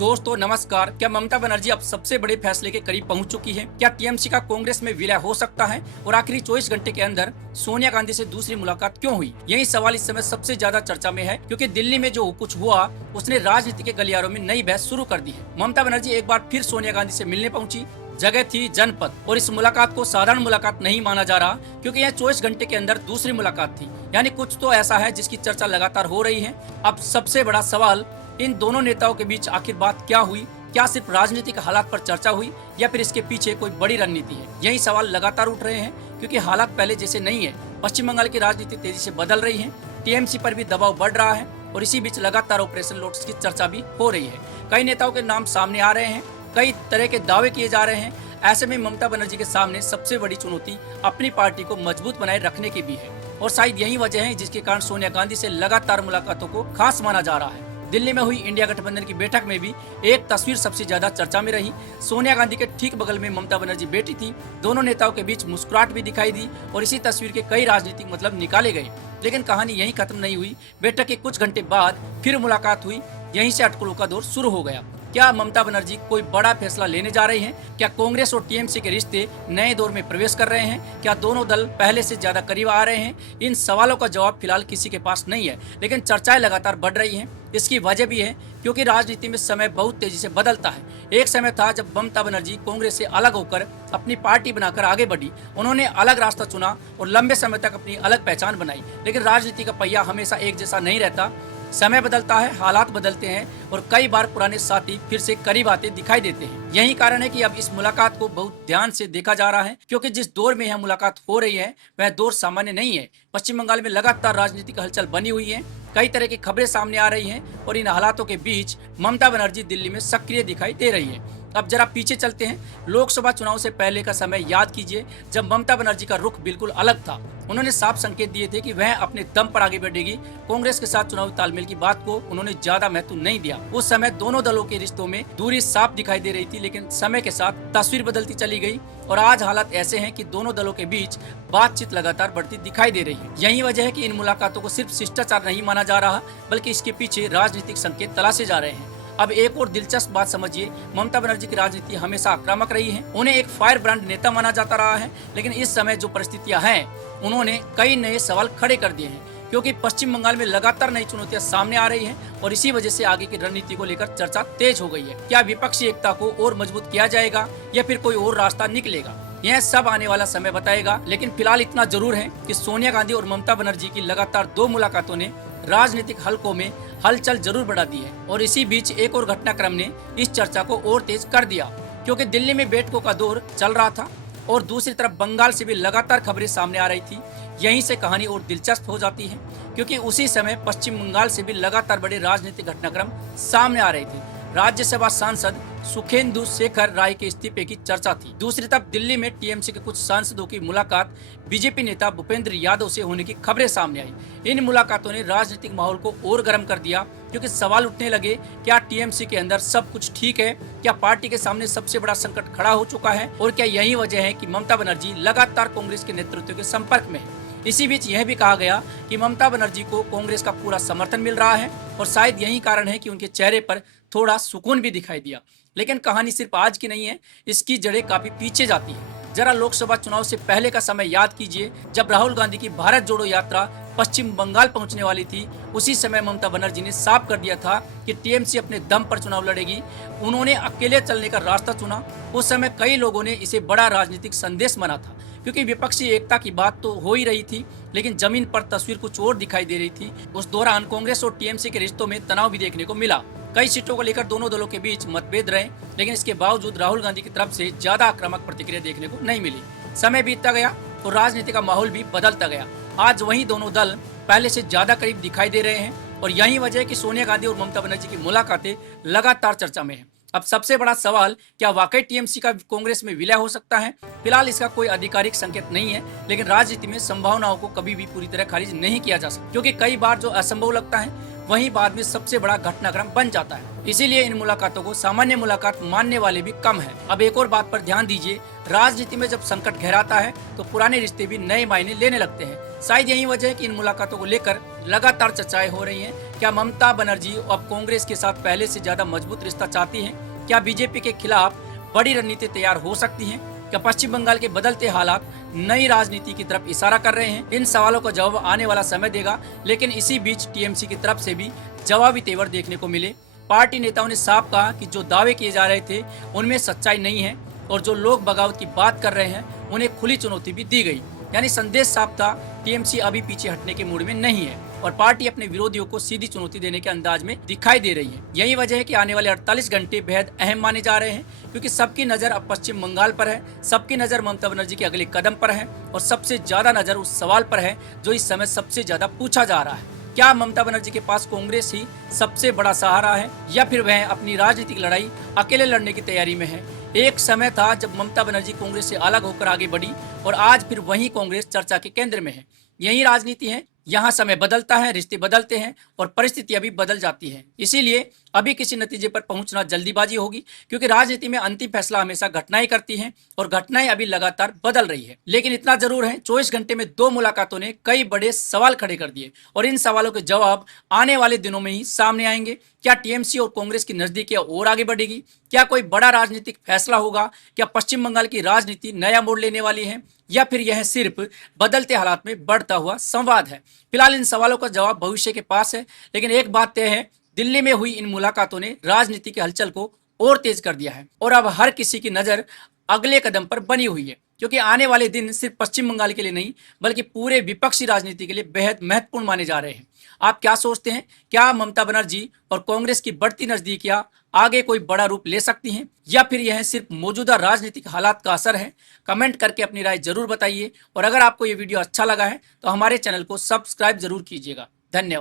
दोस्तों नमस्कार। क्या ममता बनर्जी अब सबसे बड़े फैसले के करीब पहुंच चुकी है? क्या टीएमसी का कांग्रेस में विलय हो सकता है? और आखिरी 24 घंटे के अंदर सोनिया गांधी से दूसरी मुलाकात क्यों हुई? यही सवाल इस समय सबसे ज्यादा चर्चा में है, क्योंकि दिल्ली में जो कुछ हुआ उसने राजनीति के गलियारों में नई बहस शुरू कर दी है। ममता बनर्जी एक बार फिर सोनिया गांधी से मिलने पहुंची। जगह थी जनपद, और इस मुलाकात को साधारण मुलाकात नहीं माना जा रहा, क्योंकि यह 24 घंटे के अंदर दूसरी मुलाकात थी। यानी कुछ तो ऐसा है जिसकी चर्चा लगातार हो रही है। अब सबसे बड़ा सवाल, इन दोनों नेताओं के बीच आखिर बात क्या हुई? क्या सिर्फ राजनीतिक हालात पर चर्चा हुई या फिर इसके पीछे कोई बड़ी रणनीति है? यही सवाल लगातार उठ रहे हैं, क्योंकि हालात पहले जैसे नहीं है। पश्चिम बंगाल की राजनीति तेजी से बदल रही है, टीएमसी पर भी दबाव बढ़ रहा है, और इसी बीच लगातार ऑपरेशन लोटस की चर्चा भी हो रही है। कई नेताओं के नाम सामने आ रहे हैं, कई तरह के दावे किए जा रहे हैं। ऐसे में ममता बनर्जी के सामने सबसे बड़ी चुनौती अपनी पार्टी को मजबूत बनाए रखने की भी है, और शायद यही वजह है जिसके कारण सोनिया गांधी से लगातार मुलाकातों को खास माना जा रहा है। दिल्ली में हुई इंडिया गठबंधन की बैठक में भी एक तस्वीर सबसे ज्यादा चर्चा में रही। सोनिया गांधी के ठीक बगल में ममता बनर्जी बैठी थी। दोनों नेताओं के बीच मुस्कुराहट भी दिखाई दी, और इसी तस्वीर के कई राजनीतिक मतलब निकाले गए। लेकिन कहानी यहीं खत्म नहीं हुई। बैठक के कुछ घंटे बाद फिर मुलाकात हुई। यहीं से अटकलों का दौर शुरू हो गया। क्या ममता बनर्जी कोई बड़ा फैसला लेने जा रही हैं? क्या कांग्रेस और टीएमसी के रिश्ते नए दौर में प्रवेश कर रहे हैं? क्या दोनों दल पहले से ज्यादा करीब आ रहे हैं? इन सवालों का जवाब फिलहाल किसी के पास नहीं है, लेकिन चर्चाएं लगातार बढ़ रही हैं। इसकी वजह भी है क्योंकि राजनीति में समय बहुत तेजी से बदलता है। एक समय था जब ममता बनर्जी कांग्रेस से अलग होकर अपनी पार्टी बनाकर आगे बढ़ी। उन्होंने अलग रास्ता चुना और लंबे समय तक अपनी अलग पहचान बनाई। लेकिन राजनीति का पहिया हमेशा एक जैसा नहीं रहता। समय बदलता है, हालात बदलते हैं, और कई बार पुराने साथी फिर से करीब आते दिखाई देते हैं। यही कारण है कि अब इस मुलाकात को बहुत ध्यान से देखा जा रहा है, क्योंकि जिस दौर में यह मुलाकात हो रही है वह दौर सामान्य नहीं है। पश्चिम बंगाल में लगातार राजनीतिक हलचल बनी हुई है, कई तरह की खबरें सामने आ रही हैं, और इन हालातों के बीच ममता बनर्जी दिल्ली में सक्रिय दिखाई दे रही है। अब जरा पीछे चलते हैं। लोकसभा चुनाव से पहले का समय याद कीजिए, जब ममता बनर्जी का रुख बिल्कुल अलग था। उन्होंने साफ संकेत दिए थे कि वह अपने दम पर आगे बढ़ेगी। कांग्रेस के साथ चुनावी तालमेल की बात को उन्होंने ज्यादा महत्व नहीं दिया। उस समय दोनों दलों के रिश्तों में दूरी साफ दिखाई दे रही थी, लेकिन समय के साथ तस्वीर बदलती चली गई, और आज हालात ऐसे हैं कि दोनों दलों के बीच बातचीत लगातार बढ़ती दिखाई दे रही है। यही वजह है कि इन मुलाकातों को सिर्फ शिष्टाचार नहीं माना जा रहा, बल्कि इसके पीछे राजनीतिक संकेत तलाशे जा रहे हैं। अब एक और दिलचस्प बात समझिए, ममता बनर्जी की राजनीति हमेशा आक्रामक रही है। उन्हें एक फायर ब्रांड नेता माना जाता रहा है, लेकिन इस समय जो परिस्थितियां हैं, उन्होंने कई नए सवाल खड़े कर दिए हैं, क्योंकि पश्चिम बंगाल में लगातार नई चुनौतियां सामने आ रही हैं, और इसी वजह से आगे की रणनीति को लेकर चर्चा तेज हो गई है। क्या विपक्षी एकता को और मजबूत किया जाएगा या फिर कोई और रास्ता निकलेगा? यह सब आने वाला समय बताएगा। लेकिन फिलहाल इतना जरूर है कि सोनिया गांधी और ममता बनर्जी की लगातार 2 मुलाकातों ने राजनीतिक हलकों में हलचल जरूर बढ़ा दी है, और इसी बीच एक और घटनाक्रम ने इस चर्चा को और तेज कर दिया, क्योंकि दिल्ली में बैठकों का दौर चल रहा था, और दूसरी तरफ बंगाल से भी लगातार खबरें सामने आ रही थी। यहीं से कहानी और दिलचस्प हो जाती है, क्योंकि उसी समय पश्चिम बंगाल से भी लगातार बड़े राजनीतिक घटनाक्रम सामने आ रहे थे। राज्यसभा सांसद सुखेंदु शेखर राय के इस्तीफे की चर्चा थी। दूसरी तरफ दिल्ली में टीएमसी के कुछ सांसदों की मुलाकात बीजेपी नेता भूपेंद्र यादव से होने की खबरें सामने आई। इन मुलाकातों ने राजनीतिक माहौल को और गर्म कर दिया, क्योंकि सवाल उठने लगे, क्या टीएमसी के अंदर सब कुछ ठीक है? क्या पार्टी के सामने सबसे बड़ा संकट खड़ा हो चुका है? और क्या यही वजह है कि ममता बनर्जी लगातार कांग्रेस के नेतृत्व के संपर्क में है? इसी बीच यह भी कहा गया कि ममता बनर्जी को कांग्रेस का पूरा समर्थन मिल रहा है, और शायद यही कारण है कि उनके चेहरे पर थोड़ा सुकून भी दिखाई दिया। लेकिन कहानी सिर्फ आज की नहीं है, इसकी जड़ें काफी पीछे जाती है। जरा लोकसभा चुनाव से पहले का समय याद कीजिए, जब राहुल गांधी की भारत जोड़ो यात्रा पश्चिम बंगाल पहुंचने वाली थी। उसी समय ममता बनर्जी ने साफ कर दिया था कि टीएमसी अपने दम पर चुनाव लड़ेगी। उन्होंने अकेले चलने का रास्ता चुना। उस समय कई लोगों ने इसे बड़ा राजनीतिक संदेश माना था, क्योंकि विपक्षी एकता की बात तो हो ही रही थी, लेकिन जमीन पर तस्वीर कुछ और दिखाई दे रही थी। उस दौरान कांग्रेस और टीएमसी के रिश्तों में तनाव भी देखने को मिला। कई सीटों को लेकर दोनों दलों के बीच मतभेद रहे, लेकिन इसके बावजूद राहुल गांधी की तरफ से ज्यादा आक्रामक प्रतिक्रिया देखने को नहीं मिली। समय बीतता गया तो राजनीति का माहौल भी बदलता गया। आज वही दोनों दल पहले से ज्यादा करीब दिखाई दे रहे हैं, और यही वजह है कि सोनिया गांधी और ममता बनर्जी की मुलाकातें लगातार चर्चा में है। अब सबसे बड़ा सवाल, क्या वाकई टीएमसी का कांग्रेस में विलय हो सकता है? फिलहाल इसका कोई आधिकारिक संकेत नहीं है, लेकिन राजनीति में संभावनाओं को कभी भी पूरी तरह खारिज नहीं किया जा सकता, क्योंकि कई बार जो असंभव लगता है वहीं बाद में सबसे बड़ा घटनाक्रम बन जाता है। इसीलिए इन मुलाकातों को सामान्य मुलाकात मानने वाले भी कम है। अब एक और बात पर ध्यान दीजिए, राजनीति में जब संकट गहराता है तो पुराने रिश्ते भी नए मायने लेने लगते हैं। शायद यही वजह है कि इन मुलाकातों को लेकर लगातार चर्चाएं हो रही हैं, क्या ममता बनर्जी अब कांग्रेस के साथ पहले से ज्यादा मजबूत रिश्ता चाहती हैं? क्या बीजेपी के खिलाफ बड़ी रणनीति तैयार हो सकती है? क्या पश्चिम बंगाल के बदलते हालात नई राजनीति की तरफ इशारा कर रहे हैं? इन सवालों का जवाब आने वाला समय देगा, लेकिन इसी बीच टीएमसी की तरफ से भी जवाबी तेवर देखने को मिले। पार्टी नेताओं ने साफ कहा कि जो दावे किए जा रहे थे उनमें सच्चाई नहीं है और जो लोग बगावत की बात कर रहे हैं उन्हें खुली चुनौती भी दी गई। यानी संदेश साफ था, टीएमसी अभी पीछे हटने के मूड में नहीं है और पार्टी अपने विरोधियों को सीधी चुनौती देने के अंदाज में दिखाई दे रही है। यही वजह है कि आने वाले 48 घंटे बेहद अहम माने जा रहे हैं, क्योंकि सबकी नजर अब पश्चिम बंगाल पर है, सबकी नजर ममता बनर्जी के अगले कदम पर है और सबसे ज्यादा नजर उस सवाल पर है जो इस समय सबसे ज्यादा पूछा जा रहा है। क्या ममता बनर्जी के पास कांग्रेस ही सबसे बड़ा सहारा है या फिर वह अपनी राजनीतिक लड़ाई अकेले लड़ने की तैयारी में है? एक समय था जब ममता बनर्जी कांग्रेस से अलग होकर आगे बढ़ी और आज फिर वही कांग्रेस चर्चा के केंद्र में है। यही राजनीति है, यहाँ समय बदलता है, रिश्ते बदलते हैं और परिस्थितियां भी बदल जाती है। इसीलिए अभी किसी नतीजे पर पहुंचना जल्दीबाजी होगी, क्योंकि राजनीति में अंतिम फैसला हमेशा घटनाएं करती हैं और घटनाएं अभी लगातार बदल रही है। लेकिन इतना जरूर है, 24 घंटे में 2 मुलाकातों ने कई बड़े सवाल खड़े कर दिए और इन सवालों के जवाब आने वाले दिनों में ही सामने आएंगे। क्या टीएमसी और कांग्रेस की नजदीकियां और आगे बढ़ेगी? क्या कोई बड़ा राजनीतिक फैसला होगा? क्या पश्चिम बंगाल की राजनीति नया मोड़ लेने वाली है या फिर यह सिर्फ बदलते हालात में बढ़ता हुआ संवाद है? फिलहाल इन सवालों का जवाब भविष्य के पास है, लेकिन एक बात तय है, दिल्ली में हुई इन मुलाकातों ने राजनीति के हलचल को और तेज कर दिया है और अब हर किसी की नजर अगले कदम पर बनी हुई है, क्योंकि आने वाले दिन सिर्फ पश्चिम बंगाल के लिए नहीं बल्कि पूरे विपक्षी राजनीति के लिए बेहद महत्वपूर्ण माने जा रहे हैं। आप क्या सोचते हैं? क्या ममता बनर्जी और कांग्रेस की बढ़ती नजदीकियां आगे कोई बड़ा रूप ले सकती हैं या फिर यह सिर्फ मौजूदा राजनीतिक हालात का असर है? कमेंट करके अपनी राय जरूर बताइए और अगर आपको ये वीडियो अच्छा लगा है तो हमारे चैनल को सब्सक्राइब जरूर कीजिएगा। धन्यवाद।